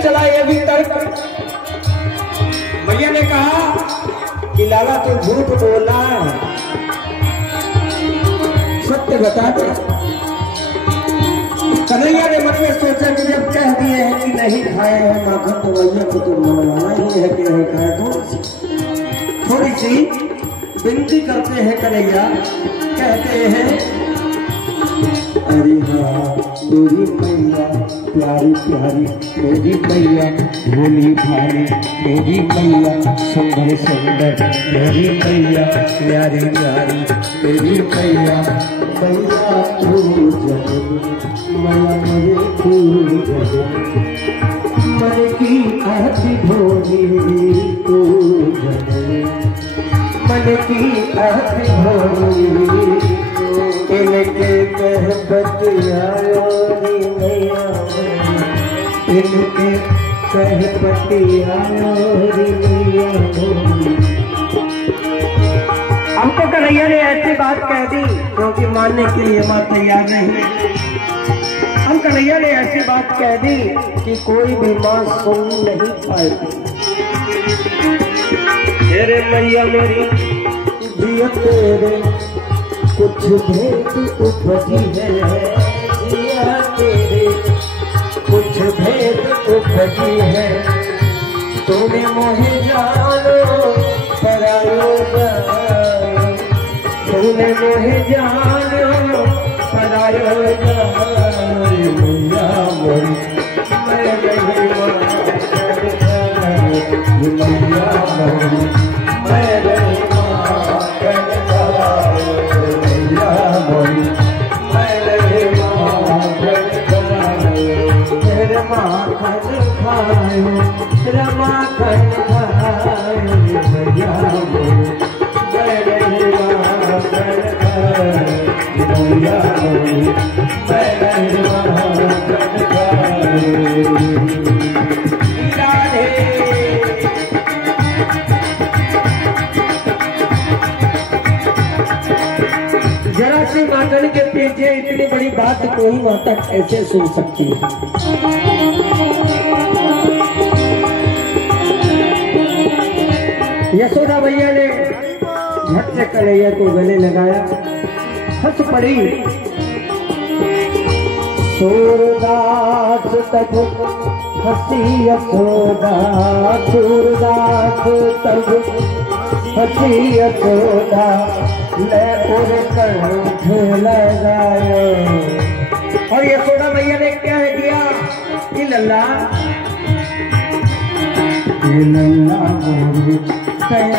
चला ये भी तर्क। भैया ने कहा कि लाला तो झूठ बोला है, सत्य बता दे। कन्हैया ने मन में सोचा कि जब कह दिए हैं कि नहीं खाए हैं माखन तो भैया को तो मनवाना ही है कि नहीं खाए। थोड़ी सी विनती करते हैं कन्हैया, कहते हैं अरे हाँ मेरी मैया प्यारी प्यारी, मेरी मैया भोली भाली, मेरी मैया सुंदर सुंदर, मेरी मैया प्यारी प्यारी, मेरी मैया मैया तू जननी, मैया मेरे तू जननी, मन की आती भोली तू जननी, मन की आती भोली इनके कह बतियायो री मैया, इनके कह बतियायो री मैया। हमको कन्हैया ने ऐसी बात कह दी क्योंकि मानने के लिए मां तैयार नहीं। हम कन्हैया ने ऐसी बात कह दी कि कोई भी मां सुन नहीं पाएगी। तेरे मैया मेरी जिया तेरे कुछ भेद उपजी है, जिया तेरे कुछ भेद उपजी है, तुम्हें मोहे जानो परायो जानो, तुम्हें मोहे जानो परायो जानो, मैया मोरी मैं नहीं मानता, मैया मोरी मैं नहीं जरा सी मातन के पीछे इतनी बड़ी बात कोई माता कैसे सुन सकती है। यशोदा भैया ने झट से कन्हैया को गले लगाया, हंस पड़ी। सूरदास तब हंसी यशोदा, सूरदास तब हंसी यशोदा, ले उर कंठ लगायो। और यशोदा भैया ने क्या दिया कि लल्ला मोरी तय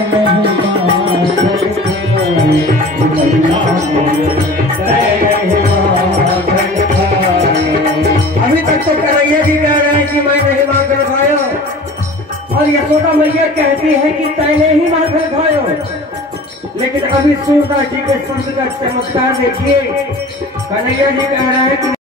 अभी तक तो कन्हैया जी कह रहे हैं कि मैं नहीं माखन खायो, और यशोदा मैया कहती है कि तैने ही माखन खायो। लेकिन अभी सूरदास जी के शब्द का चमत्कार देखिए, कन्हैया जी कह रहे हैं कि